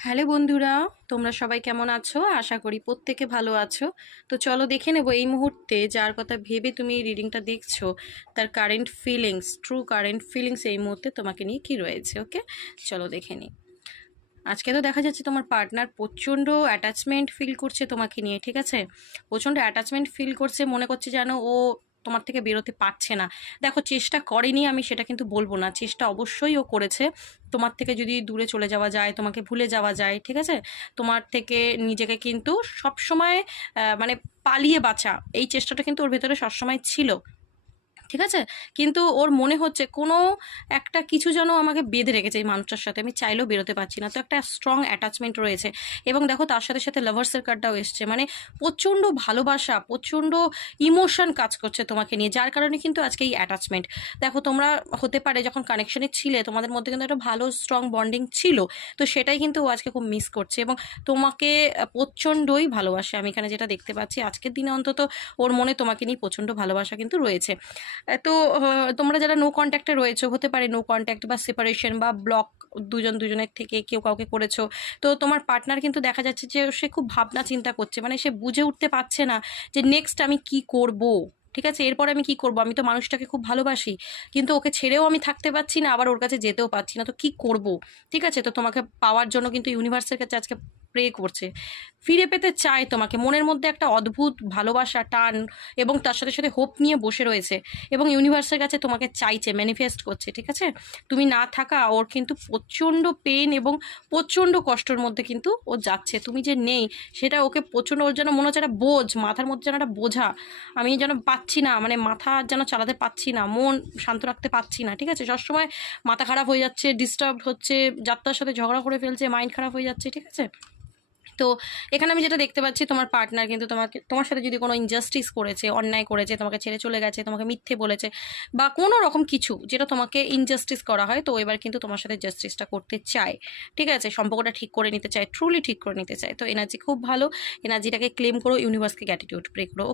Hello বন্ধুরা, তোমরা সবাই কেমন আছো? আশা করি প্রত্যেকে ভালো আছো। তো চলো দেখে নেবো এই মুহূর্তে যার কথা ভেবে তুমি এই রিডিংটা দেখছো তার current feelings, true current feelings এই মুহূর্তে তোমাকে নিয়ে কি রয়েছে। ওকে, চলো দেখে নিই। আজকে তো দেখা যাচ্ছে তোমার পার্টনার প্রচণ্ড অ্যাটাচমেন্ট ফিল করছে তোমাকে নিয়ে, ঠিক আছে? প্রচণ্ড অ্যাটাচমেন্ট ফিল করছে, মনে করছে যেন ও তোমার থেকে বেরোতে পারছে না। দেখো, চেষ্টা করেনি আমি সেটা কিন্তু বলবো না, চেষ্টা অবশ্যই ও করেছে। তোমার থেকে যদি দূরে চলে যাওয়া যায়, তোমাকে ভুলে যাওয়া যায়, ঠিক আছে, তোমার থেকে নিজেকে কিন্তু সবসময় মানে পালিয়ে বাঁচা, এই চেষ্টাটা কিন্তু ওর ভেতরে সবসময় ছিল, ঠিক আছে? কিন্তু ওর মনে হচ্ছে কোনো একটা কিছু যেন আমাকে বেঁধে রেখেছে এই মানুষটার সাথে, আমি চাইলেও বেরোতে পারছি না। তো একটা স্ট্রং অ্যাটাচমেন্ট রয়েছে। এবং দেখো, তার সাথে সাথে লাভার্সের কার্ডটাও এসছে, মানে প্রচণ্ড ভালোবাসা, প্রচণ্ড ইমোশন কাজ করছে তোমাকে নিয়ে, যার কারণে কিন্তু আজকে এই অ্যাটাচমেন্ট। দেখো, তোমরা হতে পারে যখন কানেকশনে ছিলে তোমাদের মধ্যে কিন্তু একটা ভালো স্ট্রং বন্ডিং ছিল, তো সেটাই কিন্তু ও আজকে খুব মিস করছে এবং তোমাকে প্রচণ্ডই ভালোবাসে। আমি এখানে যেটা দেখতে পাচ্ছি আজকের দিনে অন্তত ওর মনে তোমাকে নিয়ে প্রচণ্ড ভালোবাসা কিন্তু রয়েছে। তো তোমরা যারা নো কন্ট্যাক্টে রয়েছো, হতে পারে নো কন্ট্যাক্ট বা সেপারেশন বা ব্লক, দুজন দুজনের থেকে কেউ কাউকে করেছো। তো তোমার পার্টনার কিন্তু দেখা যাচ্ছে যে সে খুব ভাবনা চিন্তা করছে, মানে সে বুঝে উঠতে পারছে না যে নেক্সট আমি কি করব। ঠিক আছে, এরপর আমি কি করব? আমি তো মানুষটাকে খুব ভালোবাসি, কিন্তু ওকে ছেড়েও আমি থাকতে পারছি না, আবার ওর কাছে যেতেও পারছি না, তো কি করব? ঠিক আছে, তো তোমাকে পাওয়ার জন্য কিন্তু ইউনিভার্সের কাছে আজকে প্রে করছে, ফিরে পেতে চায় তোমাকে। মনের মধ্যে একটা অদ্ভুত ভালোবাসা, টান এবং তার সাথে সাথে হোপ নিয়ে বসে রয়েছে এবং ইউনিভার্সের কাছে তোমাকে চাইছে, ম্যানিফেস্ট করছে, ঠিক আছে? তুমি না থাকা ওর কিন্তু প্রচণ্ড পেন এবং প্রচণ্ড কষ্টের মধ্যে কিন্তু ও যাচ্ছে। তুমি যে নেই সেটা ওকে প্রচণ্ড, ওর যেন মনে হচ্ছে একটা বোঝ, মাথার মধ্যে যেন একটা বোঝা, আমি যেন পাচ্ছি না, মানে মাথা যেন চালাতে পারছি না, মন শান্ত রাখতে পারছি না, ঠিক আছে? সবসময় মাথা খারাপ হয়ে যাচ্ছে, ডিস্টার্ব হচ্ছে, যাত্রার সাথে ঝগড়া করে ফেলছে, মাইন্ড খারাপ হয়ে যাচ্ছে, ঠিক আছে? তো এখানে আমি যেটা দেখতে পাচ্ছি, তোমার পার্টনার কিন্তু তোমার সাথে যদি কোনো ইনজাস্টিস করেছে, অন্যায় করেছে, তোমাকে ছেড়ে চলে গেছে, তোমাকে মিথ্যে বলেছে বা কোনো রকম কিছু যেটা তোমাকে ইনজাস্টিস করা হয়, তো এবার কিন্তু তোমার সাথে জাস্টিসটা করতে চায়, ঠিক আছে? সম্পর্কটা ঠিক করে নিতে চায়, ট্রুলি ঠিক করে নিতে চায়। তো এনার্জি খুব ভালো, এনার্জিটাকে ক্লেম করো, ইউনিভার্সকে গ্র্যাটিটিউড প্রে করো।